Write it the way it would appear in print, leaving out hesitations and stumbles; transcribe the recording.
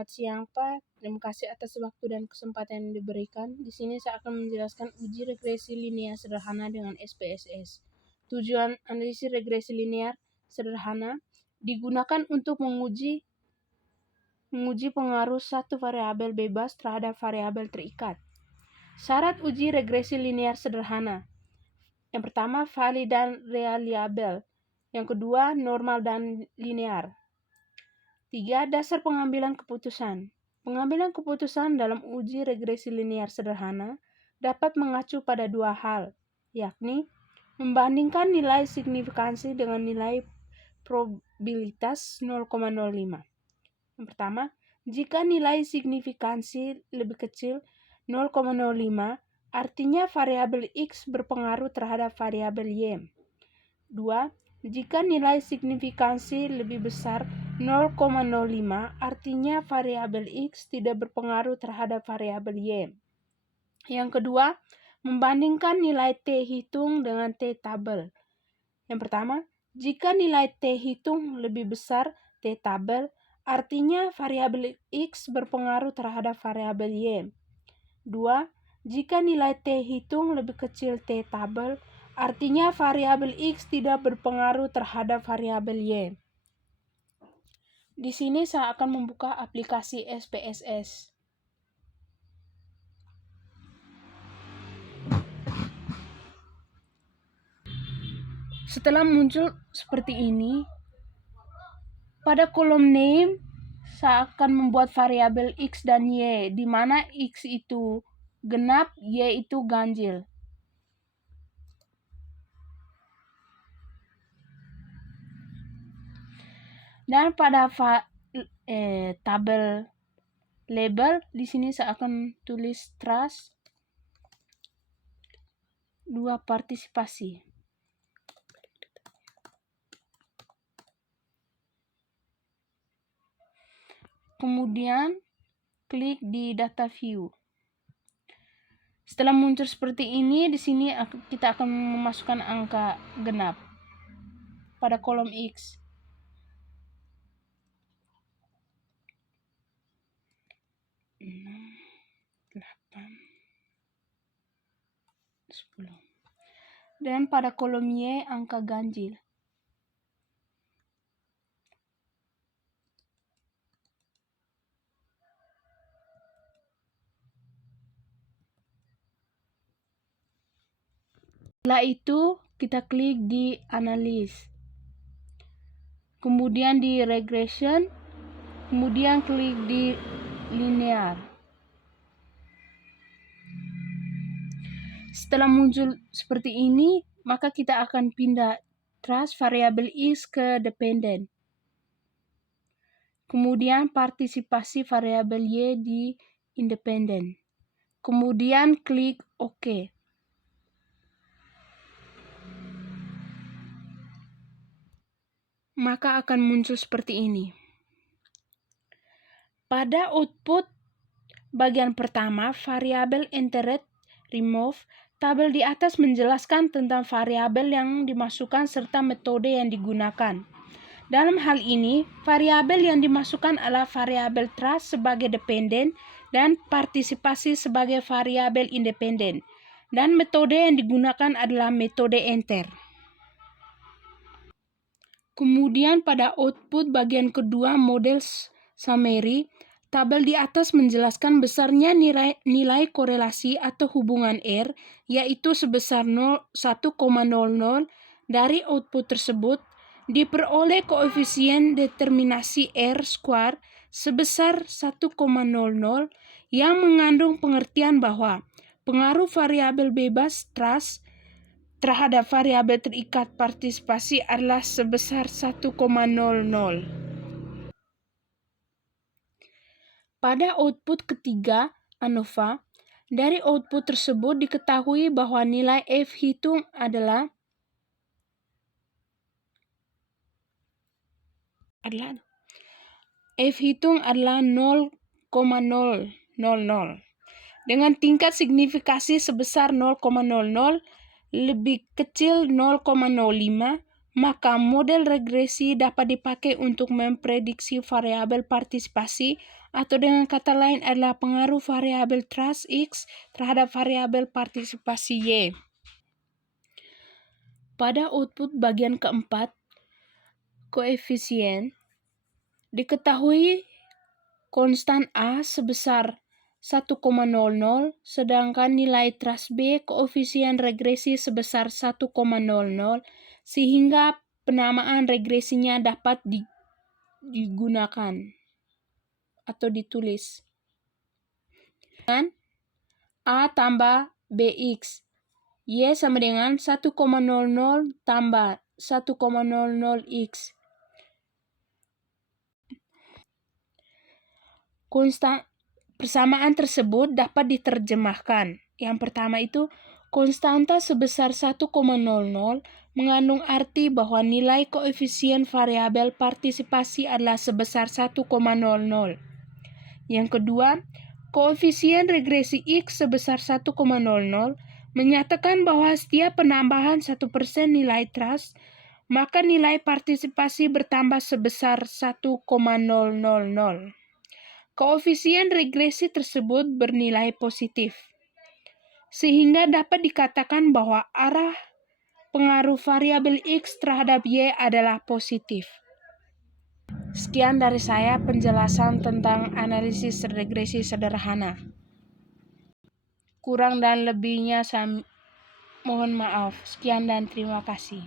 Selamat siang, Pak. Terima kasih atas waktu dan kesempatan yang diberikan. Di sini saya akan menjelaskan uji regresi linear sederhana dengan SPSS. Tujuan analisis regresi linear sederhana digunakan untuk menguji pengaruh satu variabel bebas terhadap variabel terikat. Syarat uji regresi linear sederhana. Yang pertama, valid dan reliable. Yang kedua, normal dan linear. 3. Dasar pengambilan keputusan. Pengambilan keputusan dalam uji regresi linear sederhana dapat mengacu pada dua hal, yakni membandingkan nilai signifikansi dengan nilai probabilitas 0,05. Yang pertama, jika nilai signifikansi lebih kecil 0,05, artinya variabel X berpengaruh terhadap variabel Y. 2. Jika nilai signifikansi lebih besar 0,05, artinya variabel X tidak berpengaruh terhadap variabel Y. Yang kedua, membandingkan nilai T hitung dengan T tabel. Yang pertama, jika nilai T hitung lebih besar T tabel, artinya variabel X berpengaruh terhadap variabel Y. 2. Jika nilai T hitung lebih kecil T tabel, artinya variabel X tidak berpengaruh terhadap variabel Y. Di sini saya akan membuka aplikasi SPSS. Setelah muncul seperti ini, pada kolom name saya akan membuat variabel X dan Y, di mana X itu genap, Y itu ganjil. Dan pada tabel label di sini saya akan tulis trust 2 partisipasi. Kemudian klik di data view. Setelah muncul seperti ini, di sini kita akan memasukkan angka genap pada kolom X. 6, 8, 10. Dan pada kolom Y angka ganjil. Setelah itu kita klik di analis. Kemudian di regression, kemudian klik di linear. Setelah muncul seperti ini, maka kita akan pindah trust variabel X ke dependent. Kemudian partisipasi variabel Y di independent. Kemudian klik OK. Maka akan muncul seperti ini. Pada output bagian pertama, variabel entered, remove, tabel di atas menjelaskan tentang variabel yang dimasukkan serta metode yang digunakan. Dalam hal ini, variabel yang dimasukkan adalah variabel trust sebagai dependent dan partisipasi sebagai variabel independen. Dan metode yang digunakan adalah metode enter. Kemudian pada output bagian kedua model summary, tabel di atas menjelaskan besarnya nilai korelasi atau hubungan R, yaitu sebesar 1,00. Dari output tersebut, diperoleh koefisien determinasi R square sebesar 1,00 yang mengandung pengertian bahwa pengaruh variabel bebas trust terhadap variabel terikat partisipasi adalah sebesar 1,00. Pada output ketiga, ANOVA, dari output tersebut diketahui bahwa nilai F hitung adalah F hitung adalah 0,000 dengan tingkat signifikasi sebesar 0,00 lebih kecil 0,05, maka model regresi dapat dipakai untuk memprediksi variabel partisipasi atau dengan kata lain adalah pengaruh variabel trust X terhadap variabel partisipasi Y. Pada output bagian keempat, koefisien, diketahui konstan A sebesar 1,00, sedangkan nilai trust B koefisien regresi sebesar 1,00, sehingga penamaan regresinya dapat digunakan atau ditulis dengan A tambah BX, Y sama dengan 1,00 tambah 1,00X. Persamaan tersebut dapat diterjemahkan. Yang pertama itu, konstanta sebesar 1,00 mengandung arti bahwa nilai koefisien variabel partisipasi adalah sebesar 1,00. Yang kedua, koefisien regresi X sebesar 1,00 menyatakan bahwa setiap penambahan 1% nilai trust, maka nilai partisipasi bertambah sebesar 1,000. Koefisien regresi tersebut bernilai positif, sehingga dapat dikatakan bahwa arah pengaruh variabel X terhadap Y adalah positif. Sekian dari saya penjelasan tentang analisis regresi sederhana. Kurang dan lebihnya saya mohon maaf. Sekian dan terima kasih.